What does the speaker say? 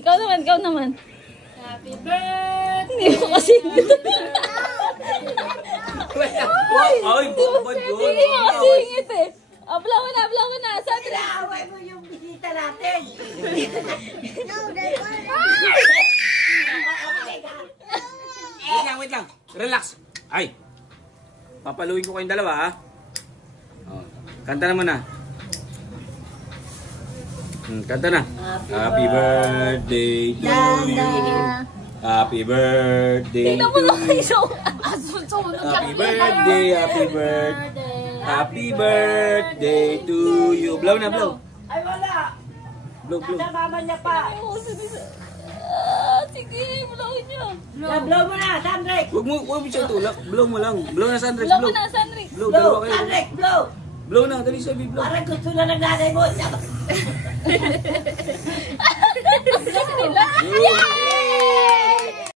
Ikaw naman, ikaw naman. Happy birthday! Hindi mo kasi. Ay, bukod yun. Hindi mo kasi ingit eh. Blow mo na. Sandra. Inaaway mo yung bisita natin. Wait lang. Relax. Ay. Papaluin ko kayong dalawa, ha? Oh, kanta naman na. Kanta na. Happy birthday to you. Happy birthday Tingnan mo to lang you. kayo. Happy birthday, happy birthday. Happy birthday to you. Blow na, blow. Ay, wala. Blow. Nasa mama niya pa. Sige, blowin niyo. Blow mo na, Sandrick. Huwag mo siyang tulak. Blow mo lang. Blow na, Sandrex. Blow mo Blow. na, Sandrick. Blow, Blow, dalawa kayo. Sandrick, blow. Blow na, dali sabi, blow. Parang gusto na ng nanay mo. Yay!